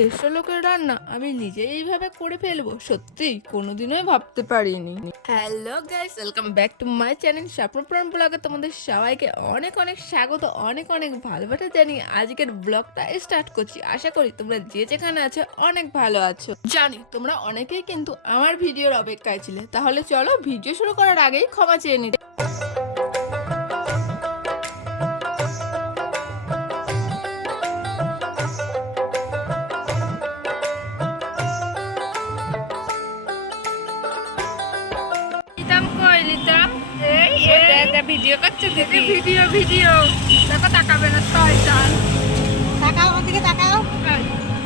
দেড়শো লোকের রান্না আমি নিজে এইভাবে করে ফেলব সত্যি কোনোদিনই ভাবতে পারিনি। Hello guys welcome back to my channel সাপ্রপ্রাণ ব্লগে তোমাদের সবাইকে অনেক অনেক স্বাগত, অনেক অনেক ভালোবাসা জানিয়ে আজকের ব্লগটা স্টার্ট করছি। আশা করি তোমরা যে যেখানে আছো অনেক ভালো আছো। জানি তোমরা অনেকেই কিন্তু আমার ভিডিওর অপেক্ষায় ছিলে, তাহলে চলো ভিডিও শুরু করার আগেই ক্ষমা চেয়ে নিতে ভিডিও ভিডিও দেখো তাকাবে না শয়তান তাকাও ওদিকে তাকাও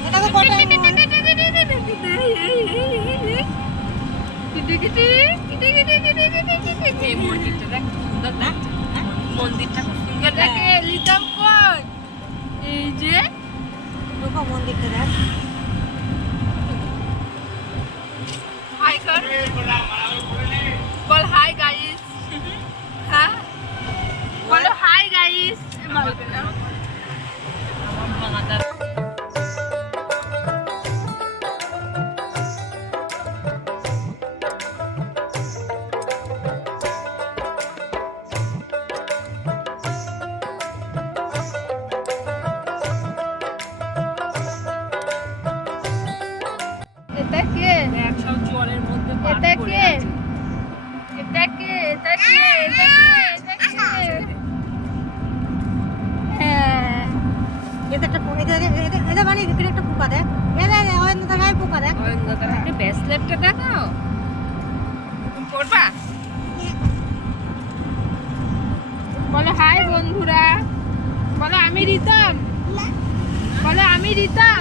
এটা তো কটা এই মন্দিরটা দেখ সুন্দর না মন্দিরটা খুব সুন্দর দেখে লিতাম কই এই যে ঢুকো মন্দিরটা দেখ হাই কর বল হাই গাইস হ্যাঁ বলো হাই গাইস এটা বলো বলে আমি দিতাম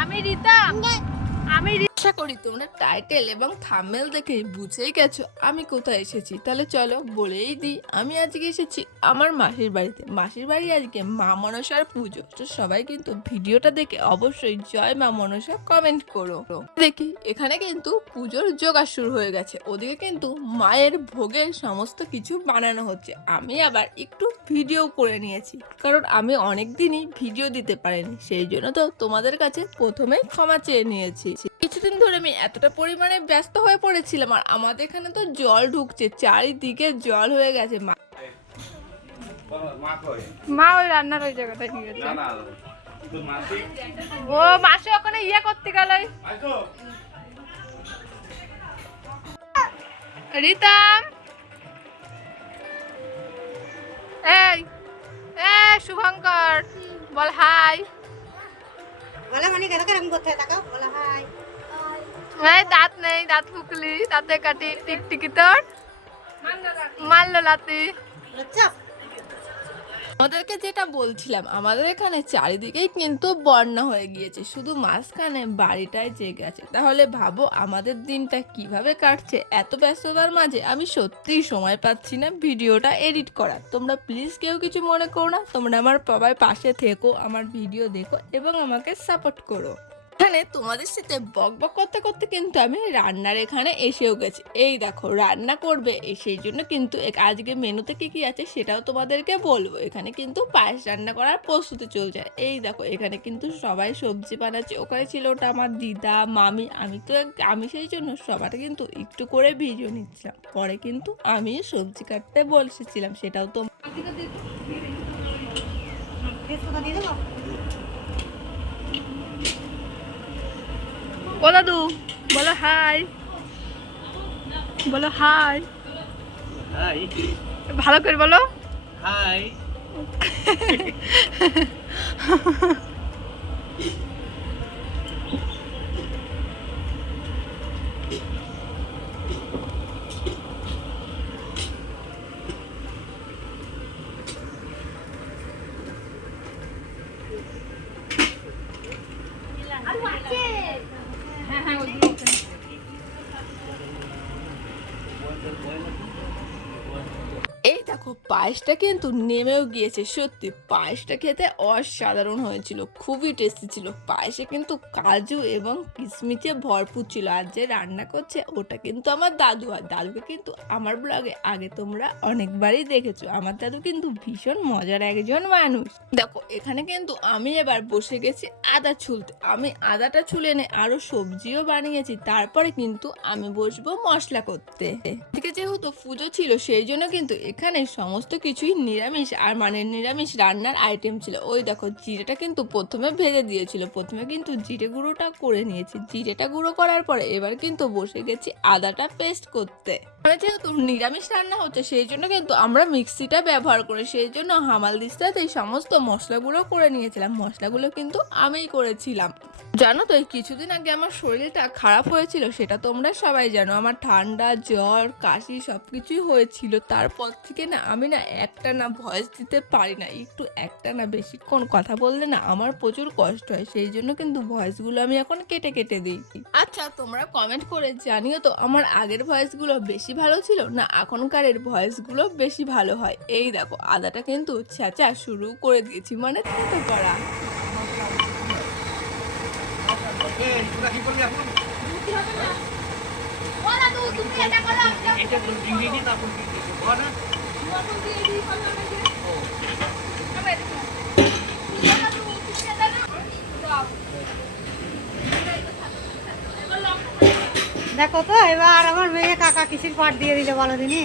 আমি দিতাম আমি আশা করি তোমরা টাইটেল এবং থাম্বনেল দেখে বুঝেই গেছো আমি কোথায় এসেছি। তাহলে চলো বলেই দিই, আমি আজকে এসেছি আমার মাসির বাড়িতে। মাসির বাড়ি আজকে মা মনসার পুজো। তো সবাই কিন্তু ভিডিওটা দেখে অবশ্যই জয় মা মনসা কমেন্ট করো। দেখি, এখানে কিন্তু পুজোর জোগাড় শুরু হয়ে গেছে। ওদিকে কিন্তু মায়ের ভোগের সমস্ত কিছু বানানো হচ্ছে। আমি আবার একটু ভিডিও করে নিয়েছি। কারণ আমি অনেক দিনই ভিডিও দিতে পারিনি। সেই জন্য তো তোমাদের কাছে প্রথমে ক্ষমা চেয়ে নিয়েছি। কিছুদিন ধরে আমি এতটা পরিমাণে ব্যস্ত হয়ে পড়েছিলাম আর আমাদের এখানে তো জল ঢুকছে চারিদিকে জল হয়ে গেছে। মা মা ওই রান্নার ওই না মাসি? ও মাসে ওখানে ইয়ে করতে গেল। রিতাম এই এ শুভঙ্কর বল হাই। বলে মানে কেন কেরম করতে? তাকাও বলে হাই। এই দাঁত নেই দাঁত ফুকলি দাঁতে কাটি টিকটিকি তোর মারলো লাতি চাপ আমাদেরকে যেটা বলছিলাম আমাদের এখানে চারিদিকেই কিন্তু বন্যা হয়ে গিয়েছে শুধু মাঝখানে বাড়িটায় জেগে আছে। তাহলে ভাবো আমাদের দিনটা কীভাবে কাটছে এত ব্যস্ততার মাঝে আমি সত্যিই সময় পাচ্ছি না ভিডিওটা এডিট করার। তোমরা প্লিজ কেউ কিছু মনে করো না তোমরা আমার সবাই পাশে থেকো আমার ভিডিও দেখো এবং আমাকে সাপোর্ট করো। এখানে তোমাদের সাথে বক বক করতে করতে কিন্তু আমি রান্নার এখানে এসেও গেছি এই দেখো রান্না করবে সেই জন্য কিন্তু আজকে মেনুতে কি কি আছে সেটাও তোমাদেরকে বলব এখানে কিন্তু পায়েস রান্না করার প্রস্তুতি চলছে এই দেখো এখানে কিন্তু সবাই সবজি বানাচ্ছে ওখানে ছিল ওটা আমার দিদা মামি আমি তো আমি সেই জন্য সবার কিন্তু একটু করে ভিডিও নিচ্ছিলাম পরে কিন্তু আমি সবজি কাটতে বসেছিলাম সেটাও তো তেজপাতা দিয়ে দেবো ও দাদু বলো হাই বলো হাই হাই ভালো করে বলো। হাই এই দেখো, পায়েসটা কিন্তু নেমেও গিয়েছে, সত্যি। পায়েসটা খেতে অসাধারণ হয়েছিল, খুবই টেস্টি ছিল। পায়েসে কিন্তু কাজু এবং কিশমিচে ভরপুর ছিল। আর যে রান্না করছে, ওটা কিন্তু আমার দাদু। আর দাদুকে কিন্তু আমার ব্লগে আগে তোমরা অনেকবারই দেখেছ। আমার দাদু কিন্তু ভীষণ মজার একজন মানুষ। দেখো, এখানে কিন্তু আমি এবার বসে গেছি আদা ছুলতে। আমি আদাটা ছুলে এনে আরও সবজিও বানিয়েছি, তারপরে কিন্তু আমি বসবো মশলা করতে। এদিকে যেহেতু পুজো ছিল, সেই জন্য কিন্তু এখানে সমস্ত কিছুই নিরামিষ আর মানে নিরামিষ রান্নার আইটেম ছিল। ওই দেখো, জিরেটা কিন্তু প্রথমে ভেজে দিয়েছিল। প্রথমে কিন্তু জিরে গুঁড়োটা করে নিয়েছি। জিরেটা গুঁড়ো করার পরে এবার কিন্তু বসে গেছি আদাটা পেস্ট করতে। মানে যেহেতু নিরামিষ রান্না হচ্ছে, সেই জন্য কিন্তু আমরা মিক্সিটা ব্যবহার করি। সেই জন্য হামাল দিস্তাতে সমস্ত মশলাগুলো করে নিয়েছিলাম। মশলাগুলো কিন্তু আমিই করেছিলাম। জানো তো, এই কিছুদিন আগে আমার শরীরটা খারাপ হয়েছিল, সেটা তোমরা সবাই জানো। আমার ঠান্ডা, জ্বর, কাশি সব কিছুই হয়েছিল। তারপর থেকে না আমি না একটা না ভয়েস দিতে পারি না একটু একটা না বেশিক্ষণ কথা বললে না আমার প্রচুর কষ্ট হয় সেই জন্য কিন্তু ভয়েসগুলো আমি এখন কেটে কেটে দিই আচ্ছা তোমরা কমেন্ট করে জানিও তো আমার আগের ভয়েসগুলো বেশি ভালো ছিল না এখনকারের ভয়েসগুলো বেশি ভালো হয় এই দেখো আদাটা কিন্তু ছেঁচা শুরু করে দিয়েছি মানে থেতো করা? এটা তো ডিঙি নিয়ে তারপর কি করবি? বল না? দেখো তো এবার আমার মেয়ে কাকা কিসির পাট দিয়ে দিলে বলো দিনি?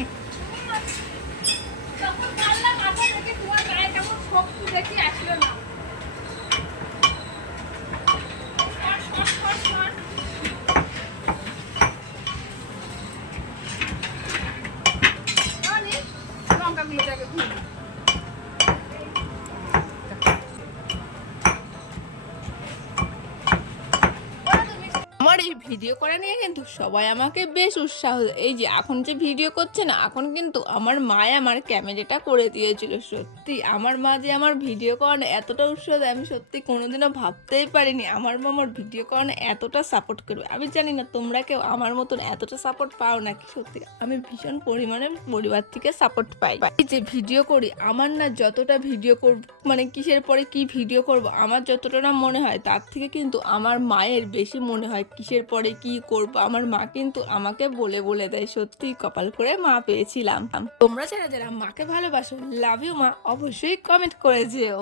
আমার এই ভিডিও করা নিয়ে কিন্তু সবাই আমাকে বেশ উৎসাহ। এই যে এখন যে ভিডিও করছে না, এখন কিন্তু আমার মায় আমার ক্যামেরাটা করে দিয়েছিল। সত্যি, আমার মা যে আমার ভিডিও করানো এতটা উৎসাহ দেয়, আমি সত্যি কোনোদিনও ভাবতেই পারিনি আমার মা আমার ভিডিও করানো এতটা সাপোর্ট করবে। আমি জানি না তোমরা কেউ আমার মতন এতটা সাপোর্ট পাও নাকি, সত্যি। আমি ভীষণ পরিমাণে পরিবার থেকে সাপোর্ট পাই। এই যে ভিডিও করি, আমার না যতটা ভিডিও করব মানে কিসের পরে কি ভিডিও করব, আমার যতটা না মনে হয়, তার থেকে কিন্তু আমার মায়ের বেশি মনে হয়। কিসের পরে কি করব? আমার মা কিন্তু আমাকে বলে বলে দেয় সত্যি কপাল করে মা পেয়েছিলাম। তোমরা যারা যারা মাকে ভালোবাসো লাভ ইউ মা অবশ্যই কমেন্ট করে যেও।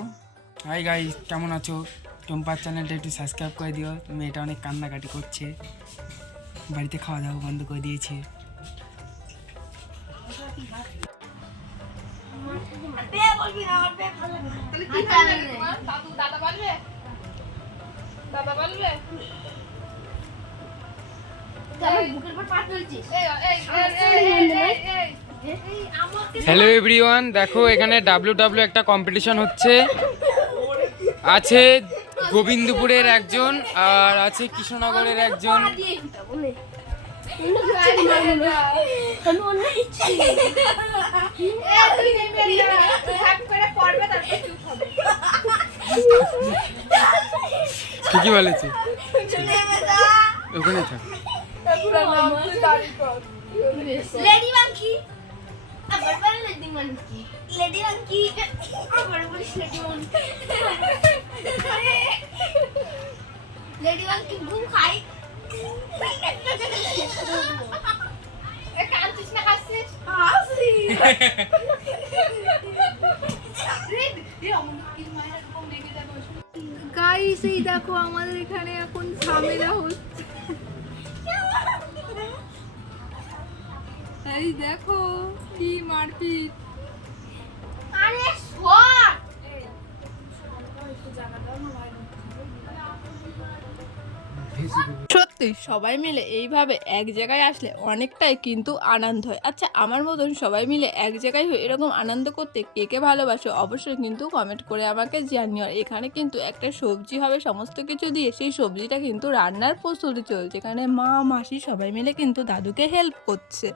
হাই গাইস কেমন আছো? টম্পার চ্যানেলটা একটু সাবস্ক্রাইব করে দিও। মেয়েটা অনেক কান্নাকাটি করছে। বাড়িতে খাওয়া দাওয়া বন্ধ করে দিয়েছে। দাদা বলবে? দাদা বলবে? হ্যালো এভরিওয়ান দেখো এখানে ডাব্লিউ ডাব্লিউ একটা কম্পিটিশন হচ্ছে। আছে গোবিন্দপুরের একজন আর আছে কৃষ্ণনগরের একজন। ঠিকই বলেছে। ওখানে থাক। লেডি মাঙ্কি আবার বলে লেডি মাঙ্কি লেডি মাঙ্কি আবার বলিস লেডি মাঙ্কি লেডি মাঙ্কি ঘুম খাই কাঁদছিস না হাসছিস হাসি গাইস এই দেখো আমাদের এখানে এখন ঝামেলা হচ্ছে। এই দেখো কি মারপিট। আরে শট সত্যি সবাই মিলে এইভাবে এক জায়গায় আসলে অনেকটাই কিন্তু আনন্দ হয়। আচ্ছা আমার মতন সবাই মিলে এক জায়গায় হয়ে এরকম আনন্দ করতে কে কে ভালোবাসো অবশ্যই কিন্তু কমেন্ট করে আমাকে জানিও। আর এখানে কিন্তু একটা সবজি হবে, সমস্ত কিছু দিয়ে সেই সবজিটা কিন্তু রান্নার প্রস্তুতি চলছে। এখানে মা, মাসি সবাই মিলে কিন্তু দাদুকে হেল্প করছে।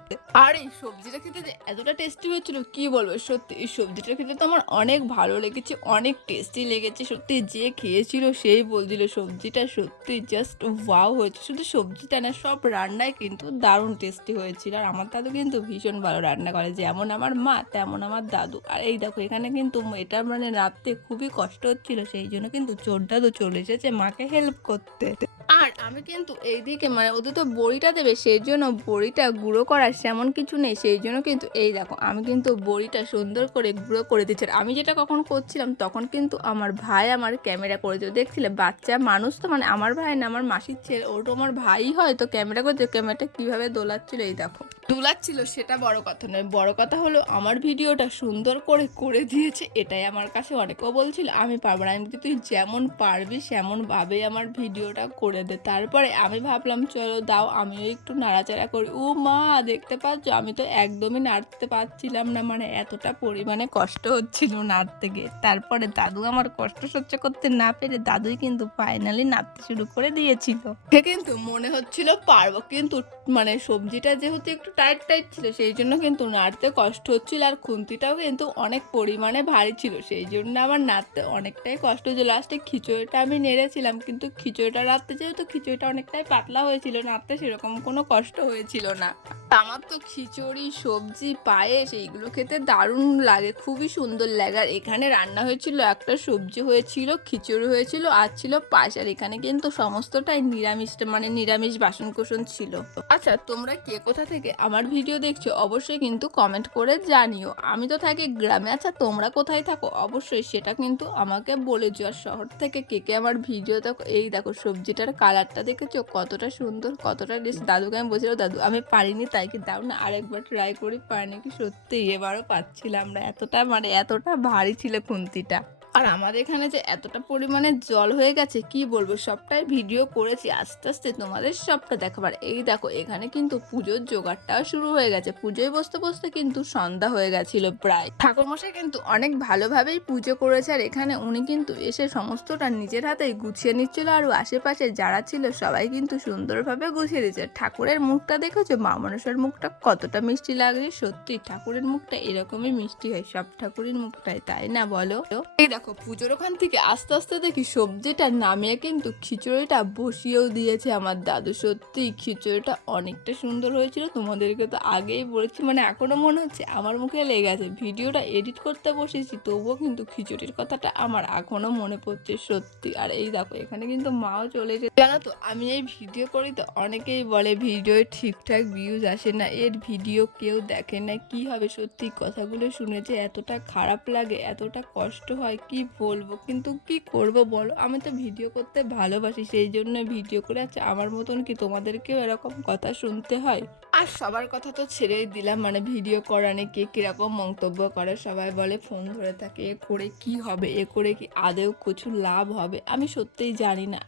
আর এই সবজিটা খেতে যে এতটা টেস্টি হয়েছিল, কি বলব? সত্যি, এই সবজিটা খেতে তো আমার অনেক ভালো লেগেছে, অনেক টেস্টি লেগেছে। সত্যি যে খেয়েছিল সেই বলছিল সবজিটা সত্যি জাস্ট ওয়াও হয়েছে। শুধু সবজিটা না সব রান্নায় কিন্তু দারুণ টেস্টি হয়েছিল। আর আমার দাদু কিন্তু ভীষণ ভালো রান্না করে। যেমন আমার মা, তেমন আমার দাদু। আর এই দেখো, এখানে কিন্তু এটা মানে রাতে খুবই কষ্ট হচ্ছিল, সেই জন্য কিন্তু চোর দাদু চলে এসেছে মাকে হেল্প করতে। আর আমি কিন্তু এইদিকে মানে ওদের তো বড়িটা দেবে, সেই জন্য বড়িটা গুঁড়ো করার সেমন কিছু নেই, সেই জন্য কিন্তু এই দেখো, আমি কিন্তু বড়িটা সুন্দর করে গুঁড়ো করে দিচ্ছি। আমি যেটা কখন করছিলাম, তখন কিন্তু আমার ভাই আমার ক্যামেরা করে করেছিল দেখছিলে, বাচ্চা মানুষ তো মানে আমার ভাই না, আমার মাসির ছেলে ওটা আমার ভাই হয়, তো ক্যামেরা করে করছে, ক্যামেরাটা কীভাবে দোলাচ্ছিল এই দেখো। দোলাচ্ছিল সেটা বড় কথা নয়, বড় কথা হলো আমার ভিডিওটা সুন্দর করে করে দিয়েছে, এটাই আমার কাছে অনেকেও বলছিল, আমি পারব না। আমি তুই যেমন পারবি সেমনভাবেই আমার ভিডিওটা করে দে তারপরে আমি ভাবলাম, চলো দাও, আমিও একটু নাড়াচাড়া করি। ও মা, দেখতে পাচ্ছ? আমি তো একদমই নাড়তে পারছিলাম না মানে এতটা পরিমাণে কষ্ট হচ্ছিল নাড়তে গিয়ে। তারপরে দাদু আমার কষ্ট সহ্য করতে না পেরে দাদুই কিন্তু ফাইনালি নাড়তে শুরু করে দিয়েছিল। সে কিন্তু মনে হচ্ছিল পারব, কিন্তু মানে সবজিটা যেহেতু একটু টাইট টাইট ছিল, সেই জন্য কিন্তু নাড়তে কষ্ট হচ্ছিল আর খুন্তিটাও কিন্তু অনেক পরিমাণে ভারী ছিল। সেই জন্য আমার নাড়তে অনেকটাই কষ্ট হচ্ছিল। লাস্টে খিচুড়িটা আমি নেড়েছিলাম, কিন্তু খিচুড়িটা রাখতে যেহেতু খিচুড়িটা অনেকটাই পাতলা হয়েছিল নাড়তে সেরকম কোনো কষ্ট হয়েছিল না। আমার তো খিচুড়ি, সবজি, পায়েস এইগুলো খেতে দারুণ লাগে, খুবই সুন্দর লাগে। আর এখানে রান্না হয়েছিল, একটা সবজি হয়েছিল, খিচুড়ি হয়েছিল, আর ছিল পায়েস। আর এখানে কিন্তু সমস্তটাই নিরামিষ মানে নিরামিষ বাসন কোসন ছিল। আচ্ছা তোমরা কে কোথা থেকে আমার ভিডিও দেখছ অবশ্যই কিন্তু কমেন্ট করে জানিও। আমি তো থাকি গ্রামে আচ্ছা তোমরা কোথায় থাকো অবশ্যই সেটা কিন্তু আমাকে বলে যাও আর শহর থেকে কে কে আমার ভিডিও দেখো, এই দেখো সবজিটার কালারটা দেখেছ? কতটা সুন্দর, কতটা টেস্ট দাদুকে আমি বলছিলাম, দাদু, আমি পারিনি তাই কি দাও না আরেকবার ট্রাই করি। পারিনি কি সত্যি, এবারও পাচ্ছিলাম না। এতটা মানে এতটা ভারী ছিল খুন্তিটা। আর আমাদের এখানে যে এতটা পরিমাণে জল হয়ে গেছে, কি বলব? সবটাই ভিডিও করেছি। আস্তে আস্তে তোমাদের সবটা দেখাবার। এই দেখো, এখানে কিন্তু পুজোর জোগাড়টাও শুরু হয়ে গেছে। পুজোয় বসতে বসতে কিন্তু সন্ধ্যা হয়ে গেছিল প্রায়। ঠাকুরমশাই কিন্তু অনেক ভালোভাবেই পুজো করেছে আর এখানে উনি কিন্তু এসে সমস্তটা নিজের হাতেই গুছিয়ে নিচ্ছিল আর আশেপাশে যারা ছিল সবাই কিন্তু সুন্দরভাবে গুছিয়ে দিয়েছে। ঠাকুরের মুখটা দেখেছ? মা মানুষের মুখটা কতটা মিষ্টি লাগছে সত্যি ঠাকুরের মুখটা এরকমই মিষ্টি হয়, সব ঠাকুরের মুখটাই, তাই না বলো? এই দেখো পুজোর ওখান থেকে আস্তে আস্তে দেখি সবজিটা নামিয়ে কিন্তু খিচুড়িটা বসিয়েও দিয়েছে আমার দাদু। সত্যি, খিচুড়িটা অনেকটা সুন্দর হয়েছিল, তোমাদেরকে তো আগেই বলেছি মানে এখনও মনে হচ্ছে আমার মুখে লেগে গেছে ভিডিওটা এডিট করতে বসেছি, তবুও কিন্তু খিচুড়ির কথাটা আমার এখনও মনে পড়ছে সত্যি। আর এই দেখো, এখানে কিন্তু মাও চলে এসেছে। জানো তো, আমি এই ভিডিও করি তো অনেকেই বলে ভিডিওয় ঠিকঠাক ভিউজ আসে না, এর ভিডিও কেউ দেখে না, কি হবে সত্যি কথাগুলো শুনেছে, এতটা খারাপ লাগে, এতটা কষ্ট হয় কি বলব? কিন্তু কি করব বলো? আমি তো ভিডিও করতে ভালোবাসি, সেই জন্য ভিডিও করে আছে আমার মতন কি তোমাদেরকেও এরকম কথা শুনতে হয়? আর সবার কথা তো ছেড়েই দিলাম মানে ভিডিও করা নিয়ে কে কীরকম মন্তব্য করে, সবাই বলে ফোন ধরে থাকে, এ করে কি হবে, এ করে কি আদেও কিছু লাভ হবে? আমি সত্যিই জানি না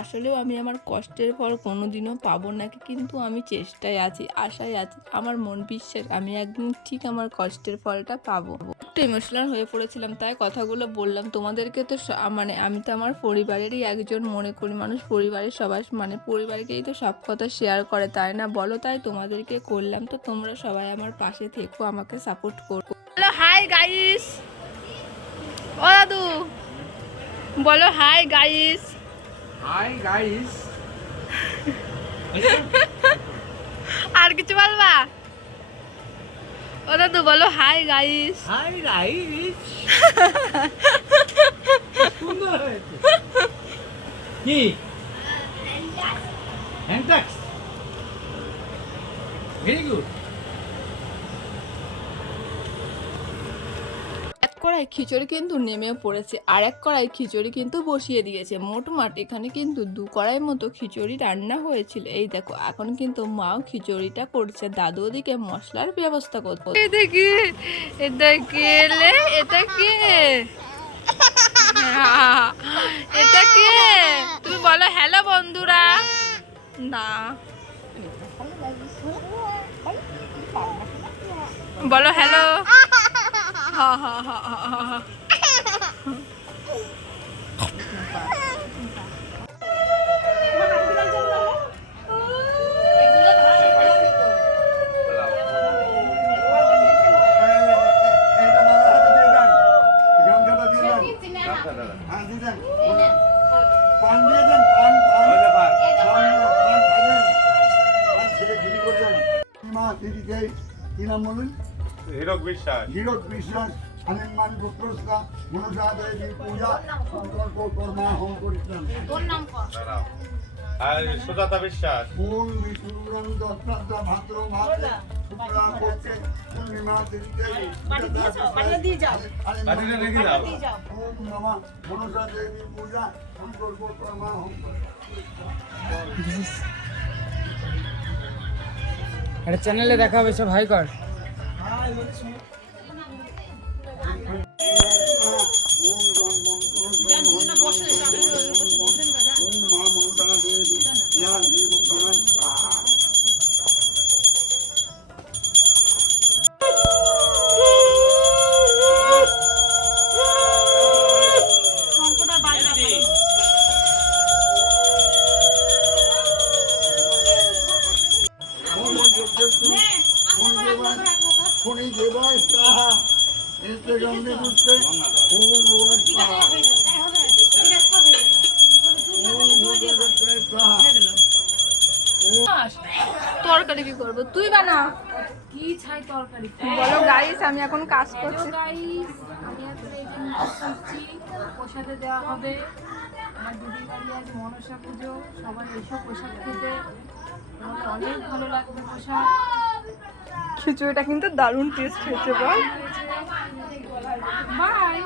আসলেও আমি আমার কষ্টের ফল কোনোদিনও পাবো নাকি, কিন্তু আমি চেষ্টায় আছি, আশায় আছি, আমার মন বিশ্বাস, আমি একদিন ঠিক আমার কষ্টের ফলটা পাবো। একটু ইমোশনাল হয়ে পড়েছিলাম তাই কথাগুলো বললাম। তোমাদেরকে তো মানে আমি তো আমার পরিবারেরই একজন মনে করি মানুষ পরিবারের সবার মানে পরিবারকেই তো সব কথা শেয়ার করে তাই না? বলো তাই তোমাদেরকে করলাম তো তোমরা সবাই আমার পাশে থেকো আমাকে সাপোর্ট করো। হ্যালো হাই গাইস ও দাদু। বলো হাই গাইস হাই গাইস আর কিছু বলবা? ও দাদু বলো হাই গাইস হাই গাইস সুন্দর কি? হ্যান্ডটাক্স ভেরি গুড এক কড়াই খিচুড়ি কিন্তু নেমে পড়েছে। আর এক কড়াই খিচুড়ি কিন্তু বসিয়ে দিয়েছে। মোটমাট এখানে কিন্তু দু কড়াই মতো খিচুড়ি রান্না হয়েছিল। এই দেখো, এখন কিন্তু মাও খিচুড়িটা করছে। দাদু ওদিকে মশলার ব্যবস্থা করছে। এটা কি এটা এটা কে? এটা কে? তুমি বলো, হ্যালো বন্ধুরা। না। বলো, হ্যালো। মা দিদিকে কি নাম বলুন হীরক বিশ্বাস। হিরক বিশ্বাস হনুমান পুত্রস্কা মনসা দেবী পূজা সংকল্প কর্মা হোম করিতাম আর সুজাতা বিশ্বাস। ওম বিষ্ণুরং দত্তাত্ত ভাদ্র মাসে শুক্লা পক্ষে পূর্ণিমা ওম নমঃ মনসা দেবী পূজা সংকল্প কর্মা হোম একটা চ্যানেলে দেখা হবে সব হাই কর ওম প্রসাদে দেওয়া হবে। আমার দিদির বাড়ি আজ মনসা পুজো। সবাই এইসব প্রসাদ খেতে। অনেক ভালো লাগবে প্রসাদ। খিচুড়িটা কিন্তু দারুণ টেস্ট হয়েছে বল। বাই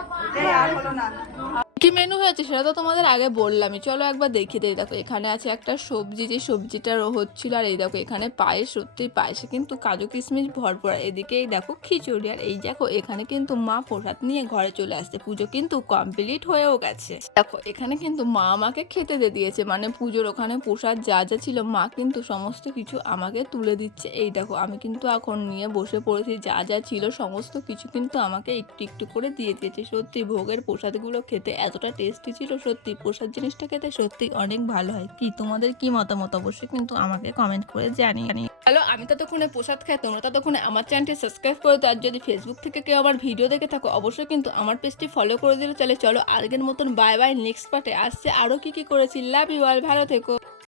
কি মেনু হয়েছে সেটা তো তোমাদের আগে বললামই। চলো একবার দেখিয়ে দিই। দেখো, এখানে আছে একটা সবজি, যে সবজিটা হচ্ছিল, আর এই দেখো, এখানে পায়েস, সত্যি পায়েসে কিন্তু কাজু কিশমিশ ভরপুর। এদিকে এই দেখো খিচুড়ি, আর এই দেখো, এখানে কিন্তু মা প্রসাদ নিয়ে ঘরে চলে আসছে। পুজো কিন্তু কমপ্লিট হয়েও গেছে। দেখো, এখানে কিন্তু মা আমাকে খেতে দিয়ে দিয়েছে। মানে পুজোর ওখানে প্রসাদ যা যা ছিল, মা কিন্তু সমস্ত কিছু আমাকে তুলে দিচ্ছে। এই দেখো, আমি কিন্তু এখন নিয়ে বসে পড়েছি। যা যা ছিল, সমস্ত কিছু কিন্তু আমাকে একটু একটু করে দিয়ে দিয়েছে। সত্যি ভোগের প্রসাদগুলো খেতে এতটা টেস্টি ছিল সত্যি। প্রসাদ জিনিসটা খেতে সত্যি অনেক ভালো হয়। কি, তোমাদের কি মতামত? অবশ্যই কিন্তু আমাকে কমেন্ট করে জানি হ্যালো, আমি ততক্ষণে প্রসাদ খাই, তোমরা ততক্ষণে আমার চ্যানেলটি সাবস্ক্রাইব করে আর যদি ফেসবুক থেকে কেউ আমার ভিডিও দেখে থাকো, অবশ্যই কিন্তু আমার পেজটি ফলো করে দিলে চলে। চলো আগের মতন বাই বাই নেক্সট পার্টে আসছে। আরও কি কি করেছি? লাভ ইউ আর ভালো থেকো।